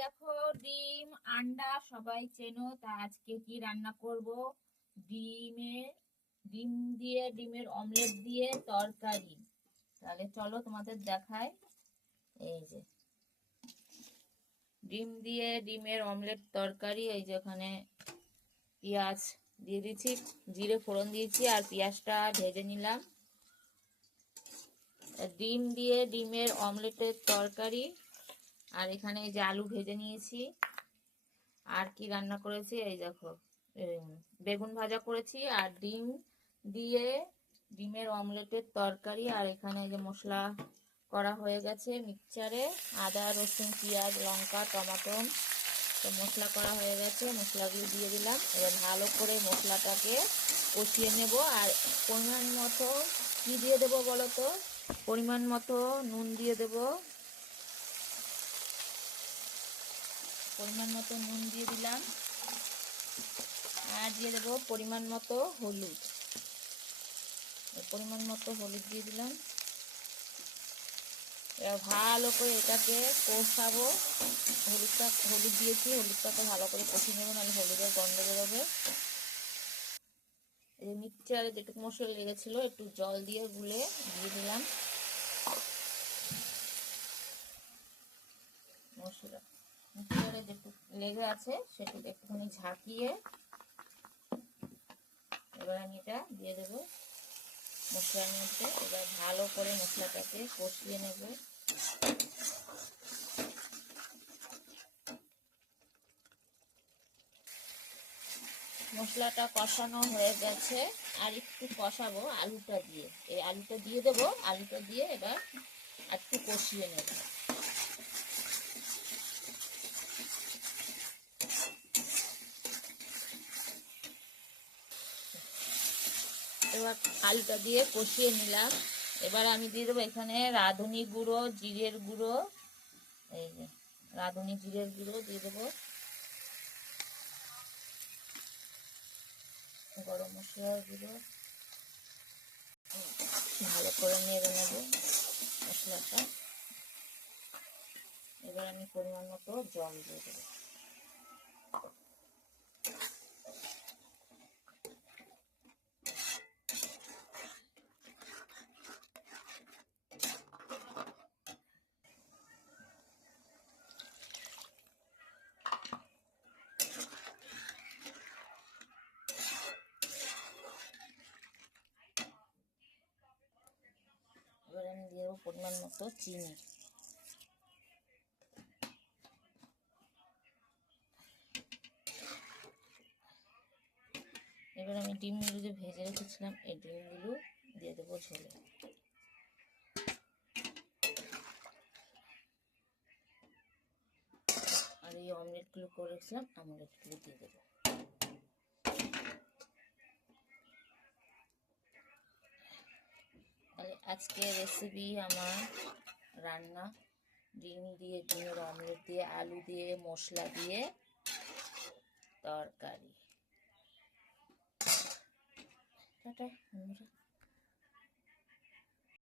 দেখো ডিম আন্ডা সবাই চেনো, তা আজকে কি রান্না করব? ডিম দিয়ে ডিমের অমলেট দিয়ে তরকারি। তাহলে চলো তোমাদের দেখাই। এই যে ডিম দিয়ে ডিমের অমলেট তরকারি। এই যে ওখানে পেঁয়াজ দিয়ে দিচ্ছি, জিরে ফোড়ন দিয়েছি আর পেঁয়াজটা ভেজে নিলাম। ডিম দিয়ে ডিমের অমলেটের তরকারি। আর এখানে এই যে আলু ভেজে নিয়েছি। আর কি রান্না করেছি এই দেখো, বেগুন ভাজা করেছি আর ডিম দিয়ে ডিমের অমলেটের তরকারি। আর এখানে এই যে মশলা করা হয়ে গেছে মিক্সচারে, আদা রসুন পেঁয়াজ লঙ্কা টমেটো তো মশলা করা হয়ে গেছে, মশলাগুলো দিয়ে দিলাম। এবার ভালো করে মশলাটাকে কষিয়ে নেব। আর পরিমাণ মতো কি দিয়ে দেবো বলো তো? পরিমাণ মতো নুন দিয়ে দেবো, পরিমাণ মতো নুন দিয়ে দিলাম। আর দিয়ে দেবো পরিমাণ মতো হলুদ, পরিমাণ মতো হলুদ দিয়ে দিলাম। এবার ভালো করে এটাকে কষাবো। হলুদ দিয়েছি, হলুদটাকে ভালো করে কষিয়ে নেবো, নাহলে হলুদের গন্ধ বেরোবে। এই মিক্সচারে যেটুকু মশলা লেগেছিল একটু জল দিয়ে গুলে দিয়ে দিলাম। মিক্সচারে যেটুকু লেগে আছে সেটুকু একটুখানি ঝাঁকিয়ে এবার আমি এটা দিয়ে দেবো মশলার মধ্যে। এবার ভালো করে মশলাটাকে কষিয়ে নেব। মশলাটা কষানো হয়ে গেছে, আর একটু কষাবো আলুটা দিয়ে। এই আলুটা দিয়ে দেবো, আলুটা দিয়ে এবার একটু কষিয়ে নেব। এবার আলুটা দিয়ে কষিয়ে নিলাম। এবার আমি দিয়ে দেবো এখানে রাঁধুনি গুঁড়ো, জিরের গুঁড়ো। এই যে রাঁধুনি জিরের গুঁড়ো দিয়ে দেবো, গরম মশলার গুঁড়ো। ভালো করে নেড়ে নেব মশলাটা। এবার আমি পরিমাণ মতো জল দিয়ে দেবো। এবার আমি দিয়ে দেবো পরিমাণ মতো চিনি। এবার আমি ডিমগুলো যে ভেজে রেখেছিলাম এই ডিমগুলো দিয়ে দেবো ঝোলে। আর এই অমলেটগুলো করে রেখেছিলাম, অমলেটগুলো দিয়ে দেবো। তাহলে আজকে রেসিপি আমার রান্না ডিম দিয়ে ডিমের অমলেট দিয়ে আলু দিয়ে মশলা দিয়ে তরকারি। টাটা বন্ধুরা।